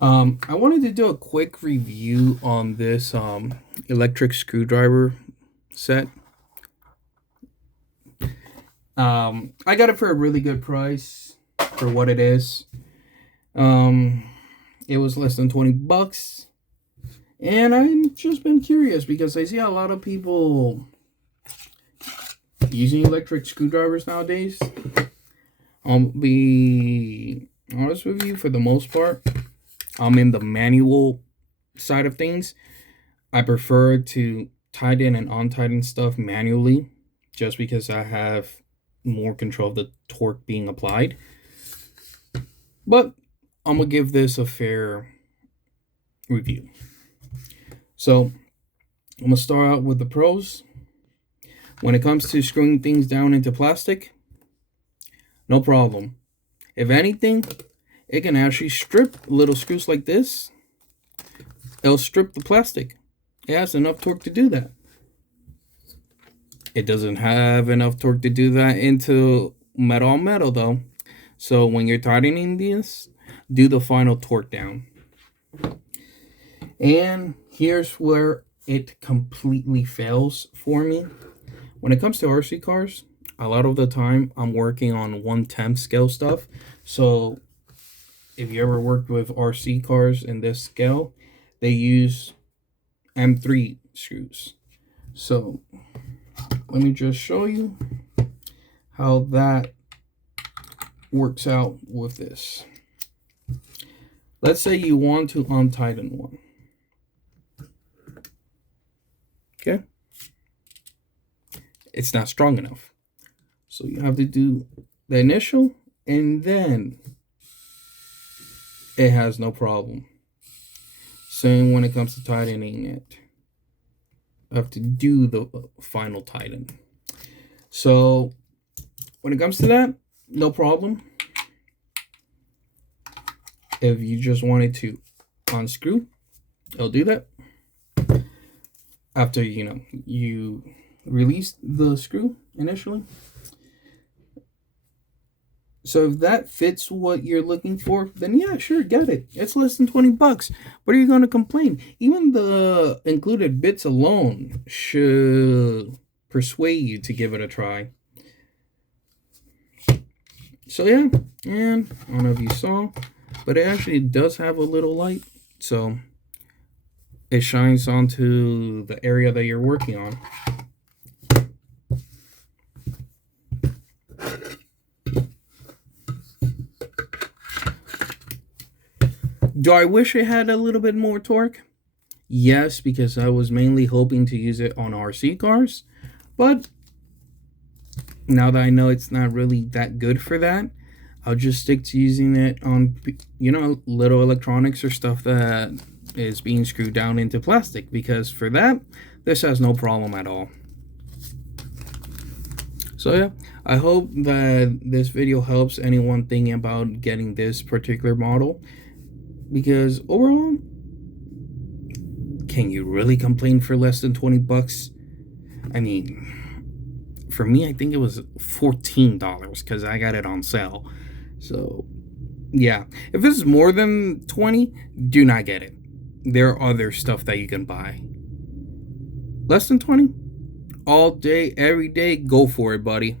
I wanted to do a quick review on this electric screwdriver set. I got it for a really good price for what it is. Um, it was less than 20 bucks. And I've just been curious because I see a lot of people using electric screwdrivers nowadays. I'll be honest with you, for the most part, I'm in the manual side of things. I prefer to tighten and untighten stuff manually just because I have more control of the torque being applied. But I'm going to give this a fair review. So I'm going to start out with the pros. When it comes to screwing things down into plastic, no problem. If anything, it can actually strip little screws like this. It'll strip the plastic. It has enough torque to do that. It doesn't have enough torque to do that into metal on metal though. So when you're tightening this, do the final torque down. And here's where it completely fails for me. When it comes to RC cars, a lot of the time I'm working on 1/10 scale stuff. So if you ever worked with RC cars in this scale, they use M3 screws. So let me just show you how that works out with this. Let's say you want to untighten one. Okay? It's not strong enough. So you have to do the initial, and then it has no problem. Same when it comes to tightening it. I have to do the final tighten. So when it comes to that, no problem. If you just wanted to unscrew, it'll do that. After you release the screw initially. So if that fits what you're looking for, then yeah, sure, get it. It's less than 20 bucks. What are you going to complain? Even the included bits alone should persuade you to give it a try. So yeah, and I don't know if you saw, but it actually does have a little light. So it shines onto the area that you're working on. Do I wish it had a little bit more torque? Yes, because I was mainly hoping to use it on RC cars. But now that I know it's not really that good for that, I'll just stick to using it on, little electronics or stuff that is being screwed down into plastic. Because for that, this has no problem at all. So yeah, I hope that this video helps anyone thinking about getting this particular model. Because overall, can you really complain for less than 20 bucks? I mean, for me, I think it was $14 because I got it on sale. So, yeah. If it's more than 20, do not get it. There are other stuff that you can buy. Less than 20? All day, every day, go for it, buddy.